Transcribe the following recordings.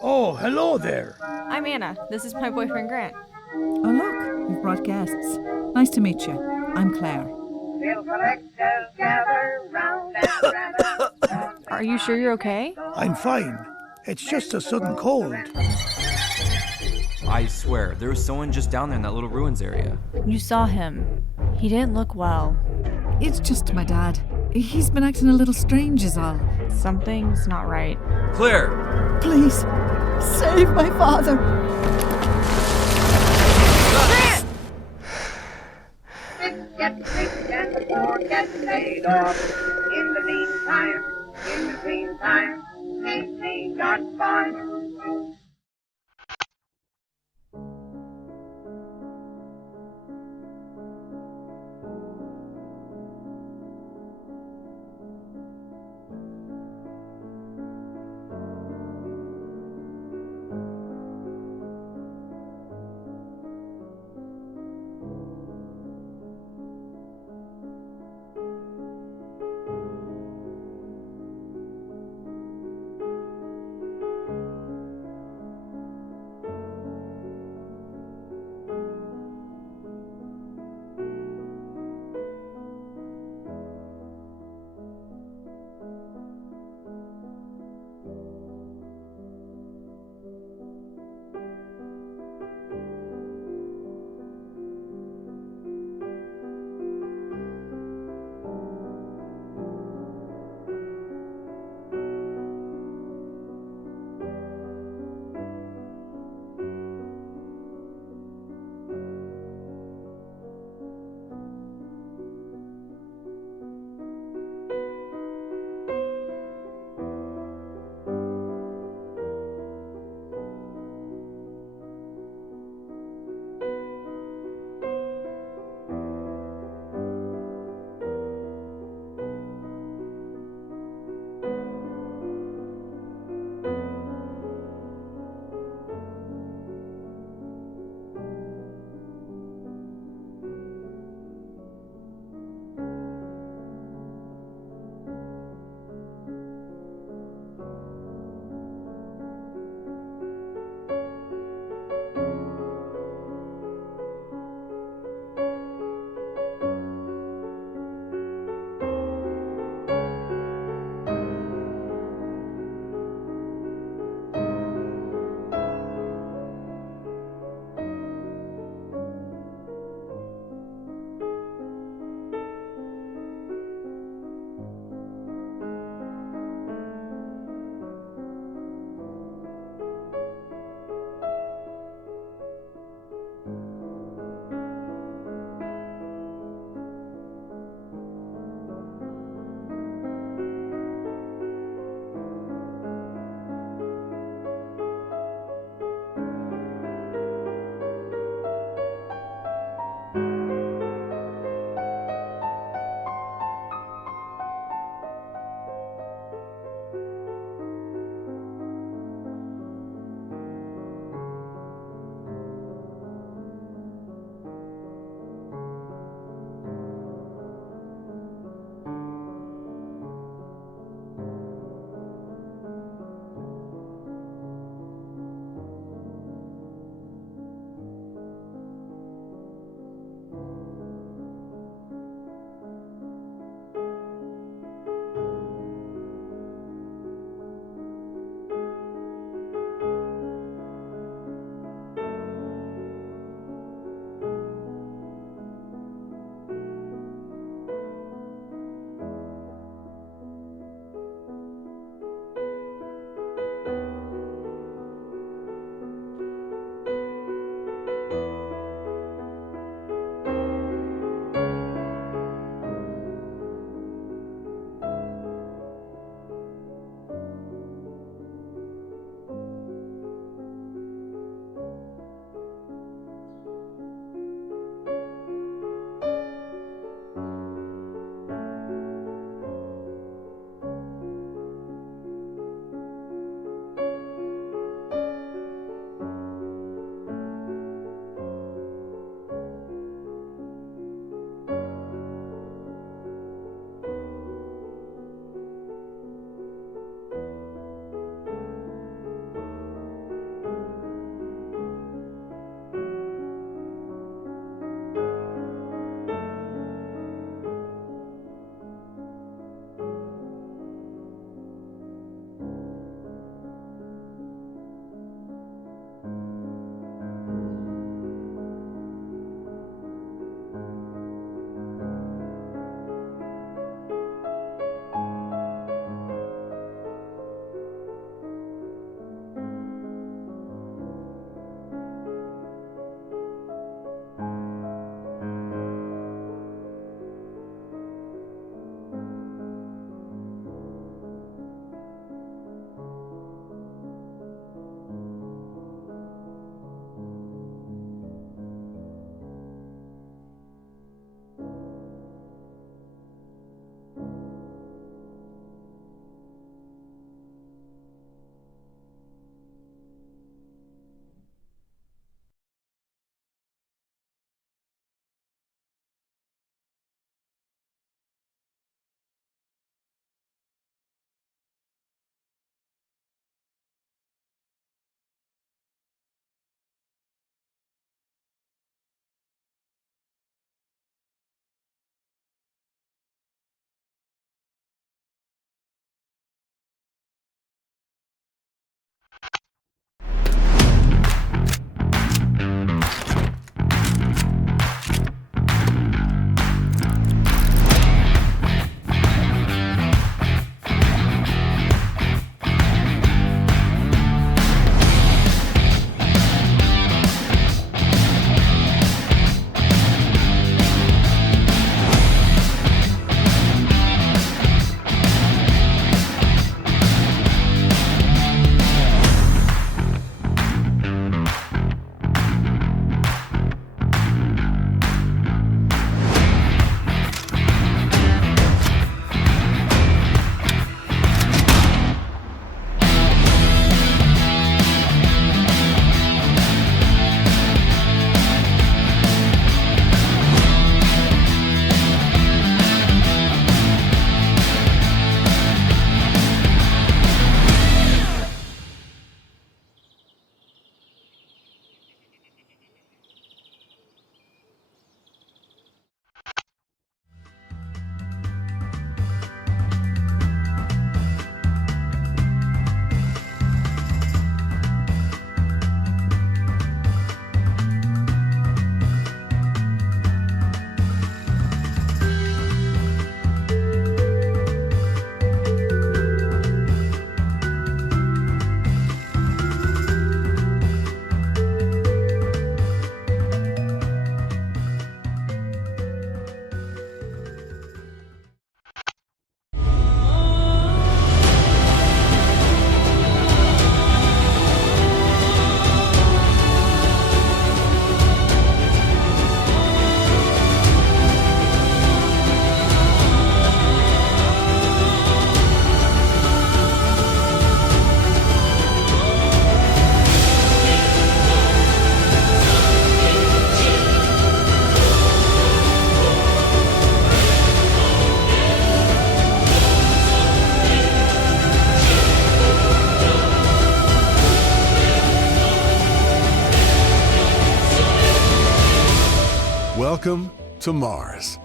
Oh, hello there. I'm Anna. This is my boyfriend Grant. Oh, look, you've brought guests. Nice to meet you. I'm Claire. Are you sure you're okay? I'm fine. It's just a sudden cold. I swear, there was someone just down there in that little ruins area. You saw him. He didn't look well. It's just my dad. He's been acting a little strange is all. Something's not right. Claire! Please, save my father. And four get laid off. In the meantime, ain't they got fun? Welcome to Mars.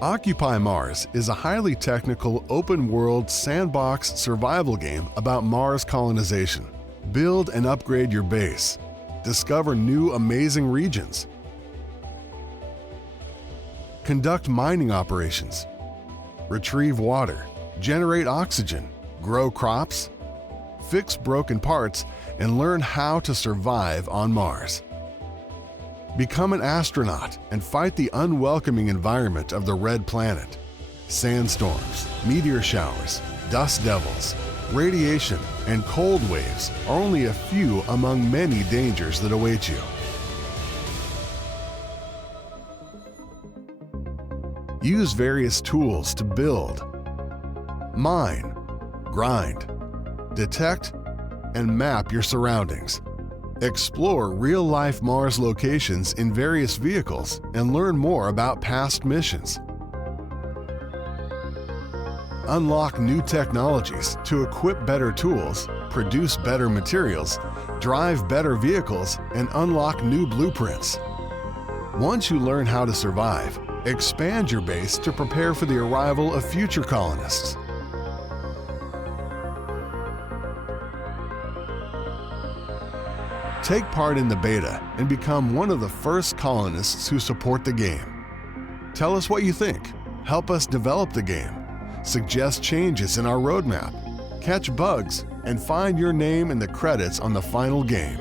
Occupy Mars is a highly technical, open-world, sandbox survival game about Mars colonization. Build and upgrade your base. Discover new amazing regions. Conduct mining operations. Retrieve water. Generate oxygen. Grow crops. Fix broken parts and learn how to survive on Mars. Become an astronaut and fight the unwelcoming environment of the red planet. Sandstorms, meteor showers, dust devils, radiation, and cold waves are only a few among many dangers that await you. Use various tools to build, mine, grind, detect, and map your surroundings. Explore real-life Mars locations in various vehicles and learn more about past missions. Unlock new technologies to equip better tools, produce better materials, drive better vehicles, and unlock new blueprints. Once you learn how to survive, expand your base to prepare for the arrival of future colonists. Take part in the beta and become one of the first colonists who support the game. Tell us what you think. Help us develop the game. Suggest changes in our roadmap. Catch bugs and find your name in the credits on the final game.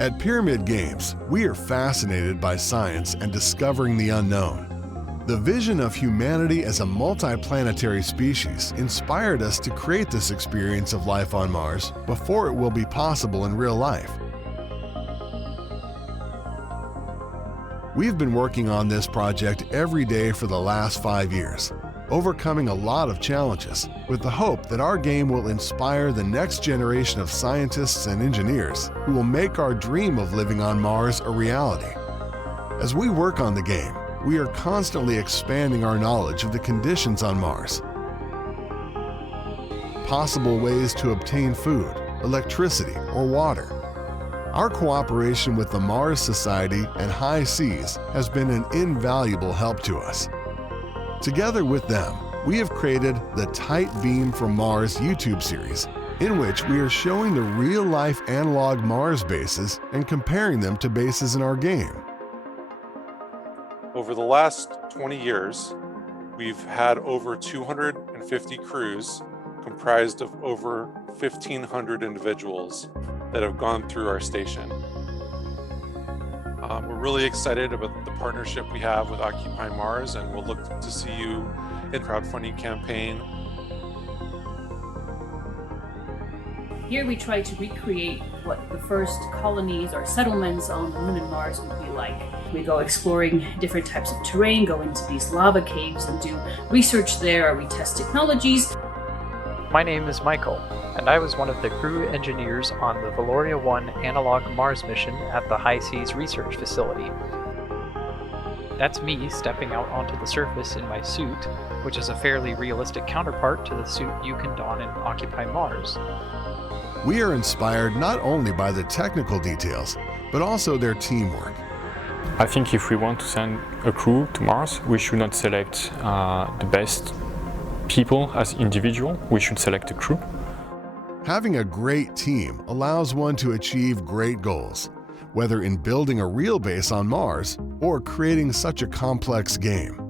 At Pyramid Games, we are fascinated by science and discovering the unknown. The vision of humanity as a multiplanetary species inspired us to create this experience of life on Mars before it will be possible in real life. We've been working on this project every day for the last 5 years, overcoming a lot of challenges, with the hope that our game will inspire the next generation of scientists and engineers who will make our dream of living on Mars a reality. As we work on the game, we are constantly expanding our knowledge of the conditions on Mars, possible ways to obtain food, electricity, or water. Our cooperation with the Mars Society and High Seas has been an invaluable help to us. Together with them, we have created the Tight Beam from Mars YouTube series, in which we are showing the real-life analog Mars bases and comparing them to bases in our game. Over the last 20 years, we've had over 250 crews comprised of over 1,500 individuals that have gone through our station. We're really excited about the partnership we have with Occupy Mars, and we'll look to see you in crowdfunding campaign. Here we try to recreate what the first colonies or settlements on the Moon and Mars would be like. We go exploring different types of terrain, go into these lava caves and do research there, or we test technologies. My name is Michael, and I was one of the crew engineers on the Valoria 1 analog Mars mission at the High Seas Research Facility. That's me stepping out onto the surface in my suit, which is a fairly realistic counterpart to the suit you can don in Occupy Mars. We are inspired not only by the technical details, but also their teamwork. I think if we want to send a crew to Mars, we should not select the best people as individual, we should select a crew. Having a great team allows one to achieve great goals, whether in building a real base on Mars or creating such a complex game.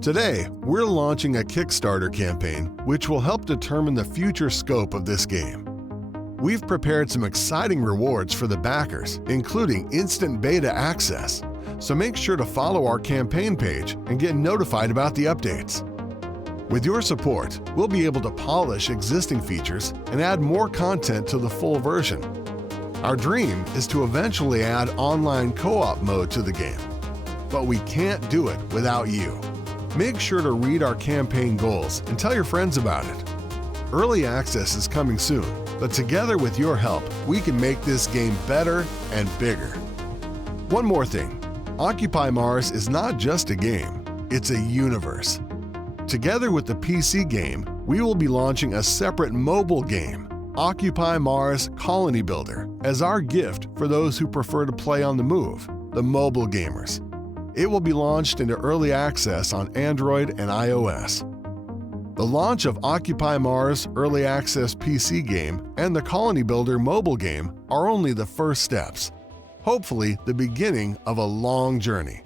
Today, we're launching a Kickstarter campaign which will help determine the future scope of this game. We've prepared some exciting rewards for the backers, including instant beta access, so make sure to follow our campaign page and get notified about the updates. With your support, we'll be able to polish existing features and add more content to the full version. Our dream is to eventually add online co-op mode to the game, but we can't do it without you. Make sure to read our campaign goals and tell your friends about it. Early access is coming soon, but together with your help, we can make this game better and bigger. One more thing. Occupy Mars is not just a game, it's a universe. Together with the PC game, we will be launching a separate mobile game, Occupy Mars Colony Builder, as our gift for those who prefer to play on the move. the mobile gamers. It will be launched into early access on Android and iOS. The launch of Occupy Mars Early Access PC game and the Colony Builder mobile game are only the first steps. Hopefully, the beginning of a long journey.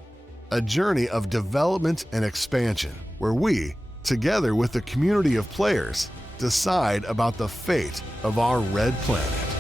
A journey of development and expansion, where we, together with the community of players, decide about the fate of our red planet.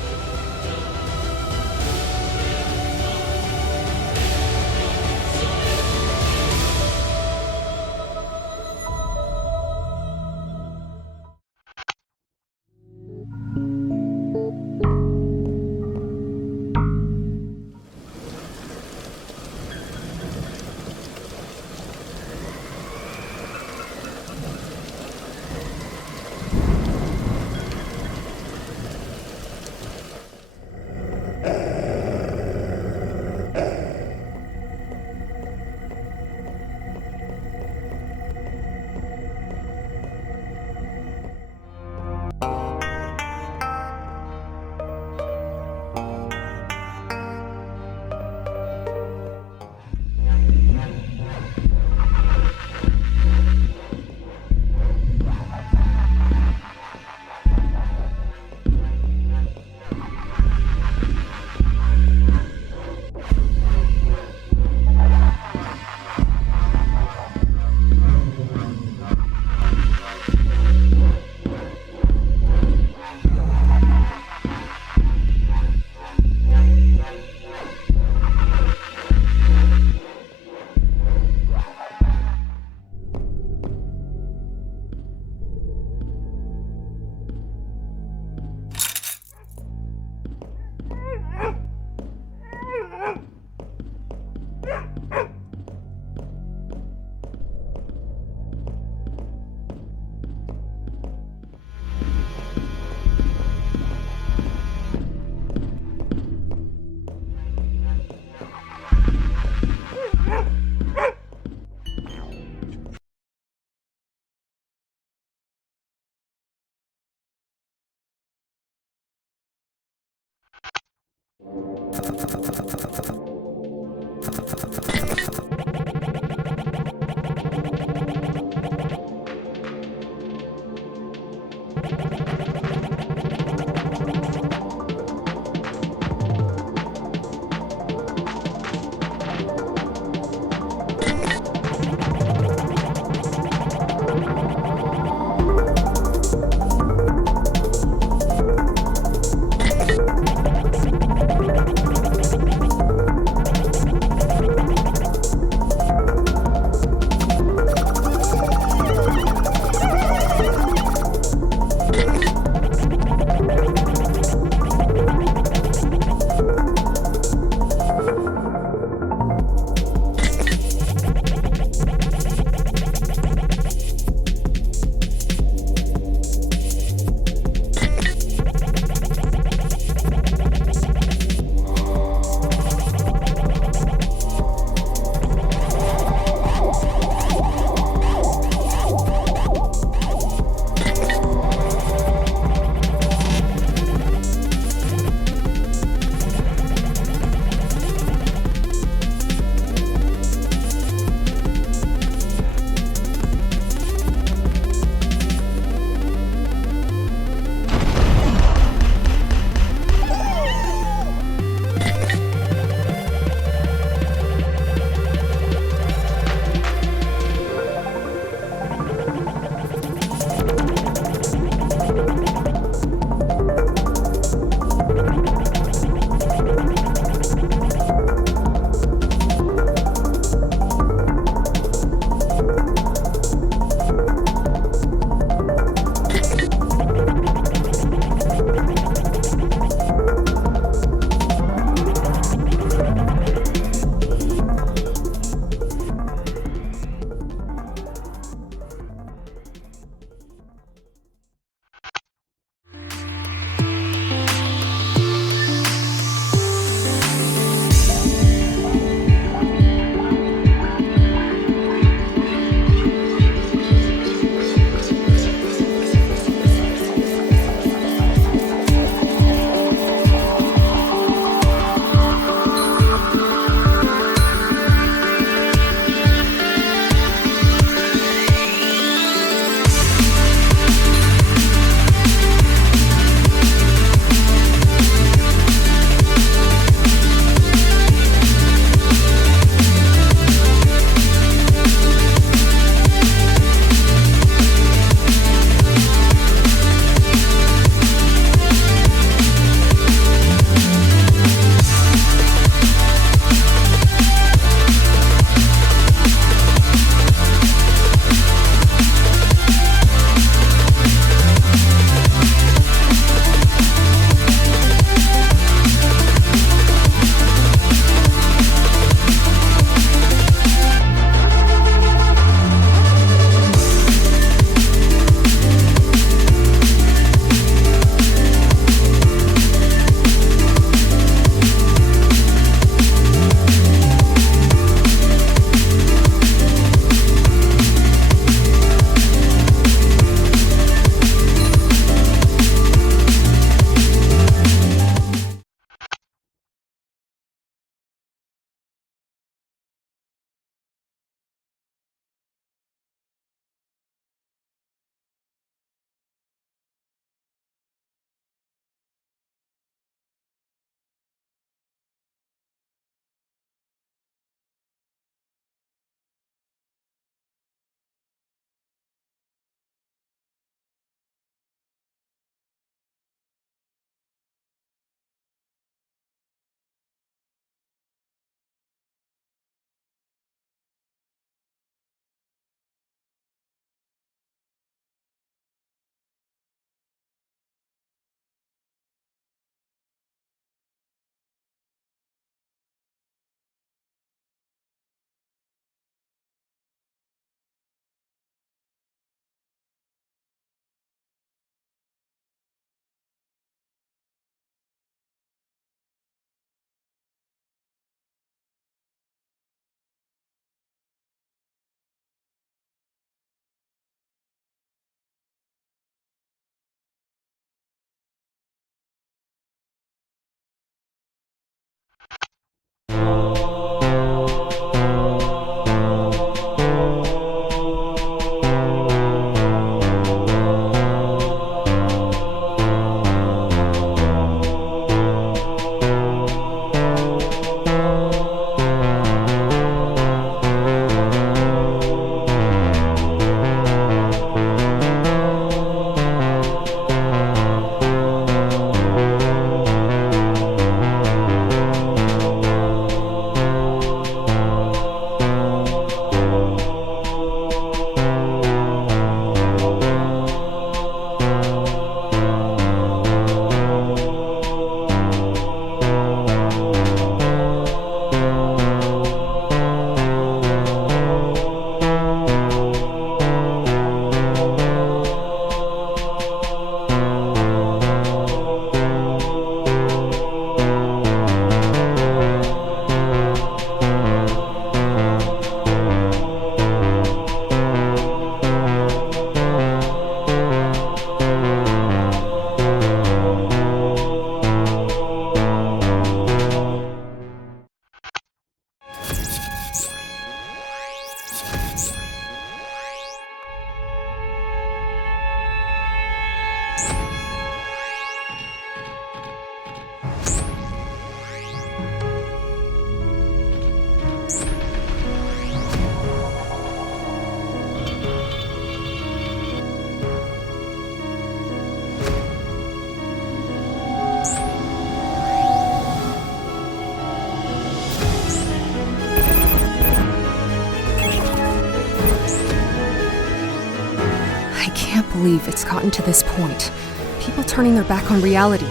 believe it's gotten to this point. People turning their back on reality.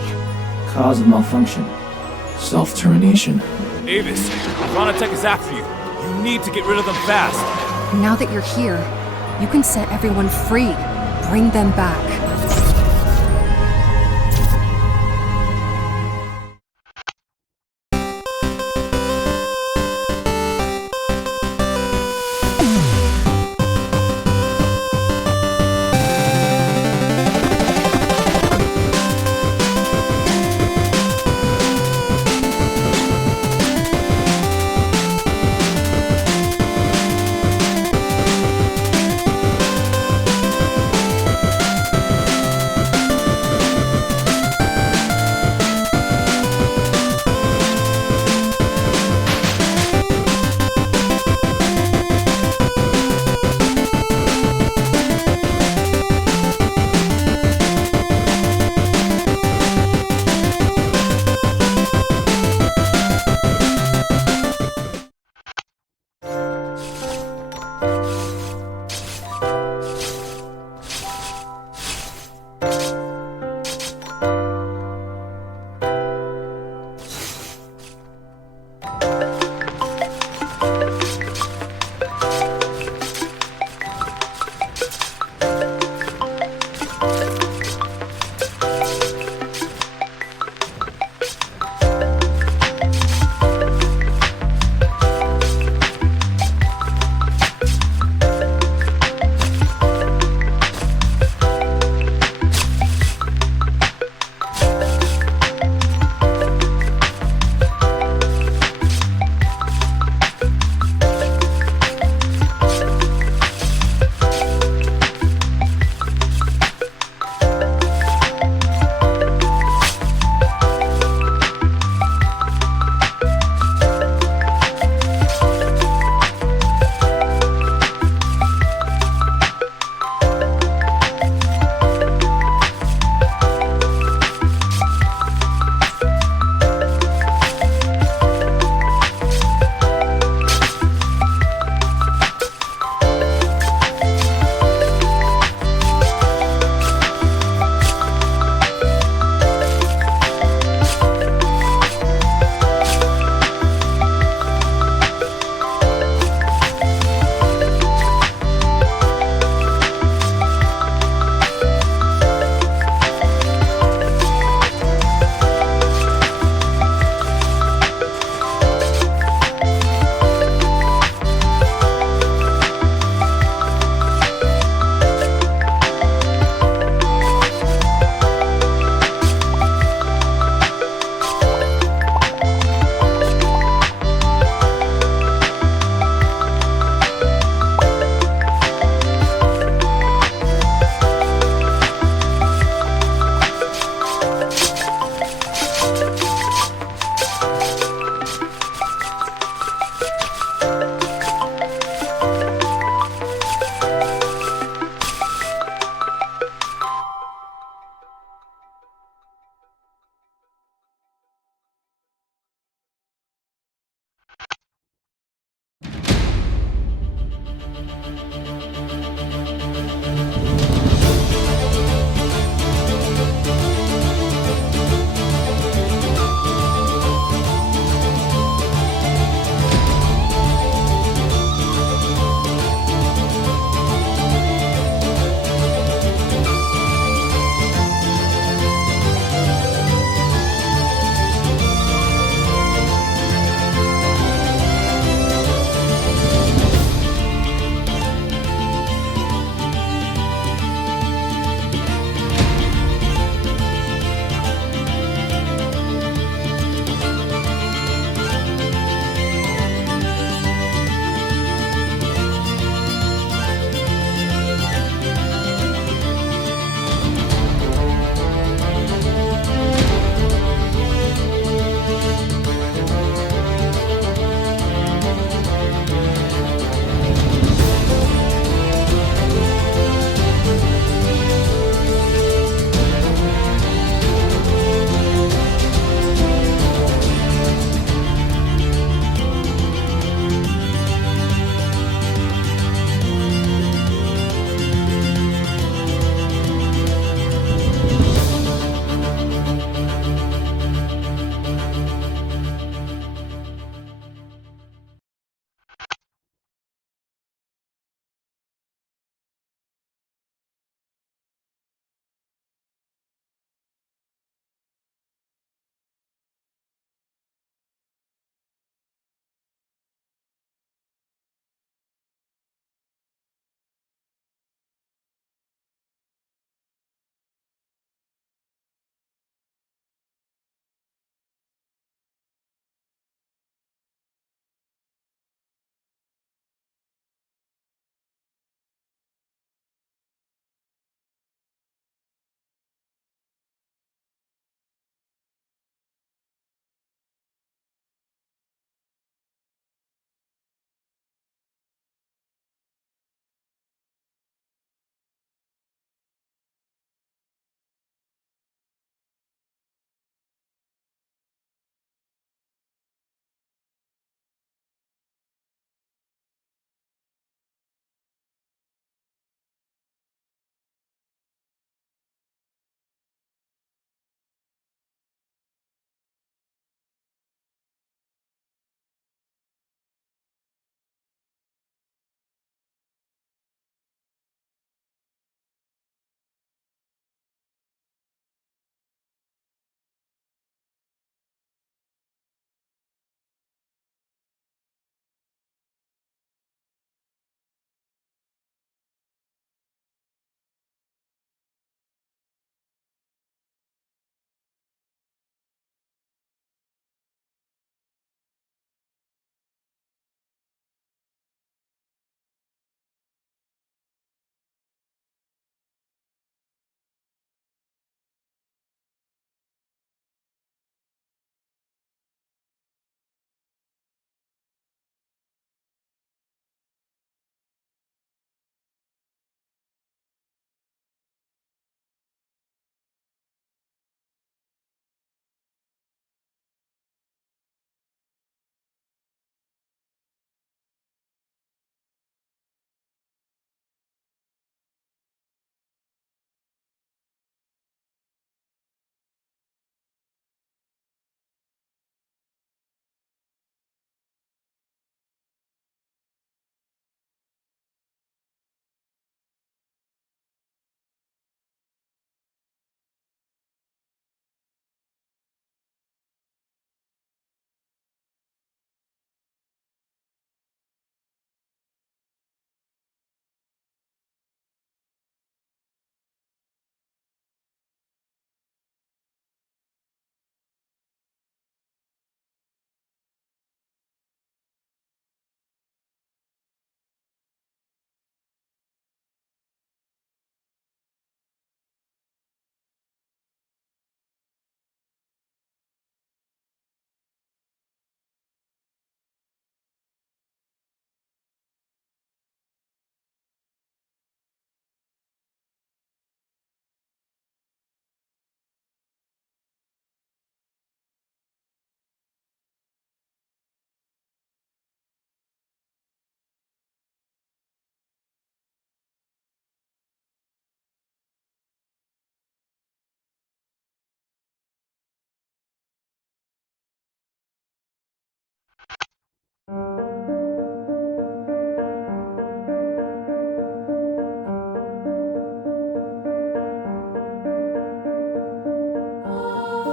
Cause of malfunction. Self-termination. Avis, Vonatech is after you. You need to get rid of them fast. Now that you're here, you can set everyone free. Bring them back.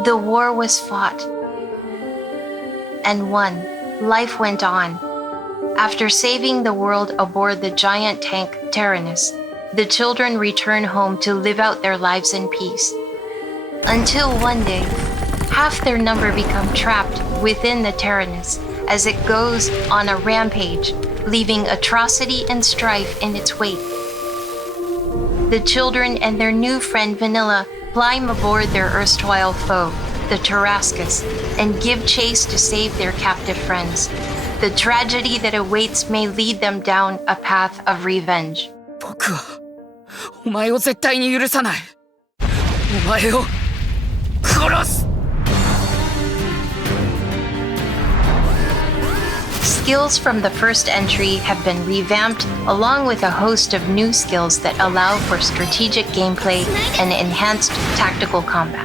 The war was fought and won. Life went on. After saving the world aboard the giant tank Tyrannus, the children return home to live out their lives in peace. Until one day, half their number become trapped within the Tyrannus as it goes on a rampage, leaving atrocity and strife in its wake. The children and their new friend Vanilla climb aboard their erstwhile foe, the Tarascus, and give chase to save their captive friends. The tragedy that awaits may lead them down a path of revenge. 僕はお前を絶対に許さない。お前を殺す。Skills from the first entry have been revamped, along with a host of new skills that allow for strategic gameplay and enhanced tactical combat.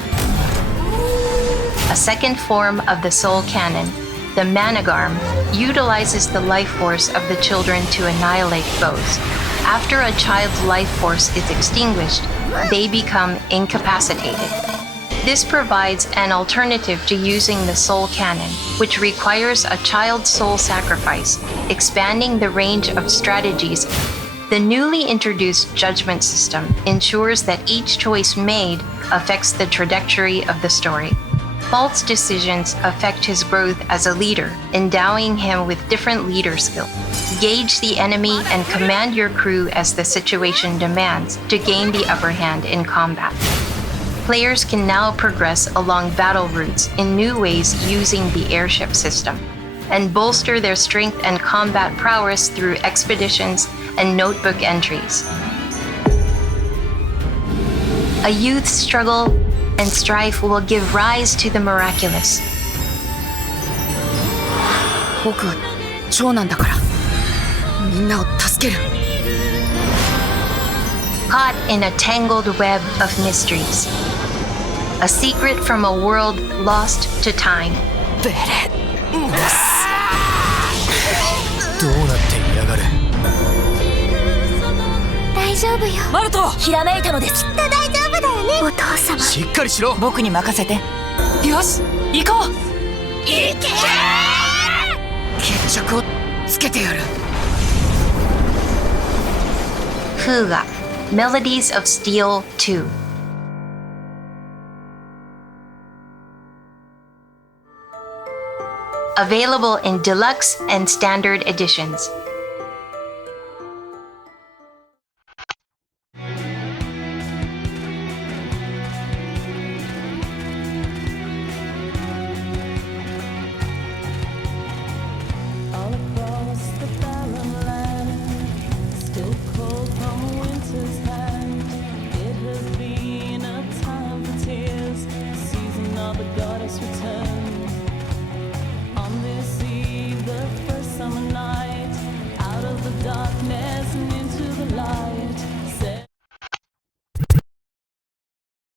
A second form of the Soul Cannon, the Managarm, utilizes the life force of the children to annihilate foes. After a child's life force is extinguished, they become incapacitated. This provides an alternative to using the Soul Cannon, which requires a child's soul sacrifice, expanding the range of strategies. The newly introduced judgment system ensures that each choice made affects the trajectory of the story. False decisions affect his growth as a leader, endowing him with different leader skills. Gauge the enemy and command your crew as the situation demands to gain the upper hand in combat. Players can now progress along battle routes in new ways using the airship system, and bolster their strength and combat prowess through expeditions and notebook entries. A youth's struggle and strife will give rise to the miraculous. 僕は長男だからみんなを助ける。Caught in a tangled web of mysteries. A secret from a world lost to time. ベレどうなっていやがる。大丈夫よ。マルト、ひらめいたのです。きっと大丈夫だよね。お父様。しっかりしろ。僕に任せて。よし、行こう。行け。決着をつけてやる。Fuga, Melodies of Steel 2. Available in deluxe and standard editions.